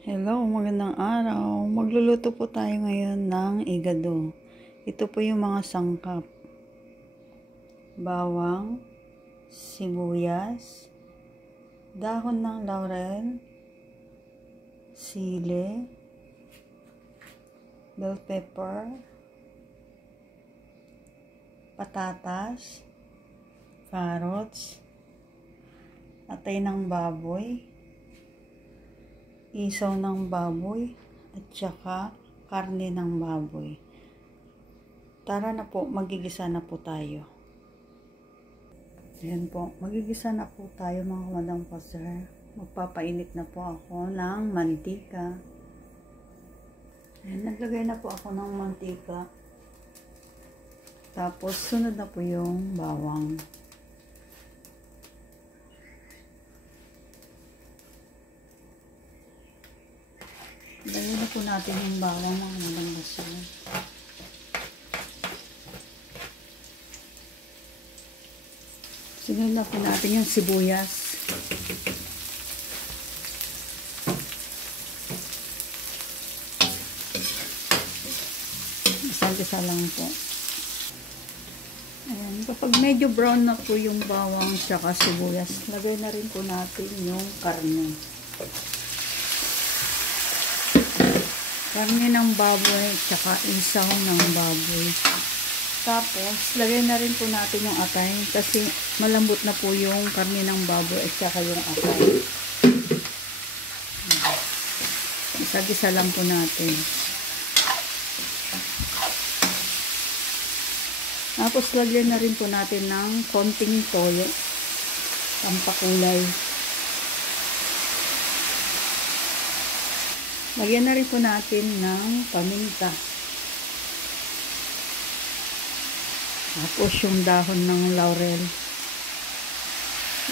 Hello, magandang araw. Magluluto po tayo ngayon ng igado. Ito po yung mga sangkap. Bawang, sibuyas, dahon ng laurel, sili, bell pepper, patatas, carrots, atay ng baboy, isaw ng baboy, at saka karne ng baboy. Tara na po, magigisa na po tayo. Ayan po, magigisa na po tayo mga kamadang pastor. Magpapainit na po ako ng mantika. Ayan, naglagay na po ako ng mantika. Tapos sunod na po yung bawang. Lagyan na po natin yung bawang mga kamadang pastor. Sunod na po natin yung sibuyas. Isa-isa lang po. Ayan, kapag medyo brown na po yung bawang tsaka sibuyas, lagay na rin po natin yung karne. Karne ng baboy tsaka isaw ng baboy. Tapos, lagay na rin po natin yung atay kasi malambot na po yung karne ng baboy at saka yung atay. Isa-gisa lang po natin. Tapos, lagyan na rin po natin ng konting toyo. Pampakulay. Lagyan na rin po natin ng paminta. Tapos yung dahon ng laurel.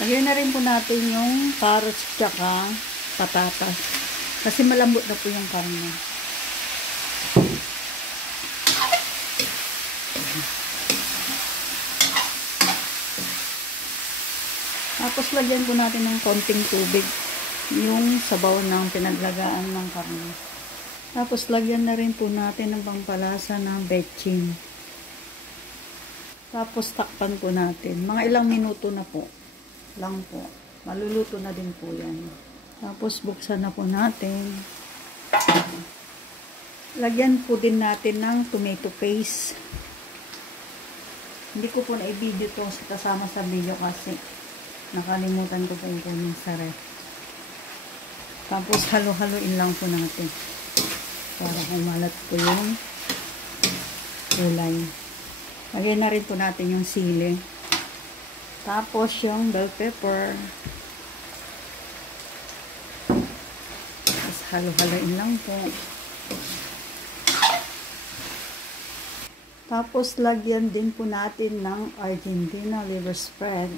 Lagyan na rin po natin yung carrots tsaka patatas. Kasi malambot na po yung karne. Tapos lagyan po natin ng konting tubig. Yung sabaw ng pinaglagaan ng karne. Tapos lagyan na rin po natin ng pampalasa ng betchin. Tapos takpan po natin. Mga ilang minuto na po. Lang po. Maluluto na din po yan. Tapos buksan na po natin. Lagyan po din natin ng tomato paste. Hindi ko po na-video to kasama sa video kasi nakalimutan ko po yung sa ref. Tapos halo-haloin lang po natin. Para kumalat po yung kulay. Lagyan na rin po natin yung sili. Tapos yung bell pepper. Tapos halo-haloin lang po. Tapos lagyan din po natin ng Argentina liver spread.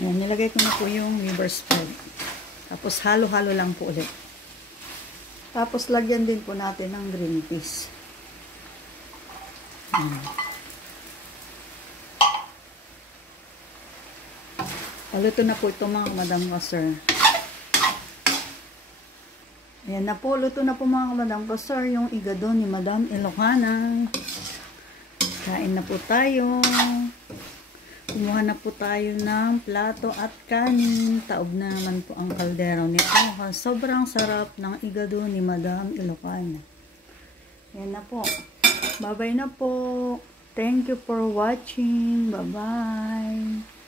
Ayan, nilagay ko na po yung liver spread. Tapos halo-halo lang po ulit. Tapos lagyan din po natin ng green peas. Paluto na po ito mga madam pastor. Ayan na po, luto na po mga madam pastor yung igado ni Madam Ilocana. Kain na po tayo. Kumuha na po tayo ng plato at kanin. Taob na naman po ang kaldero nito. Sobrang sarap ng igado ni Madam Ilocana. Ayan na po. Bye-bye na po. Thank you for watching. Bye-bye.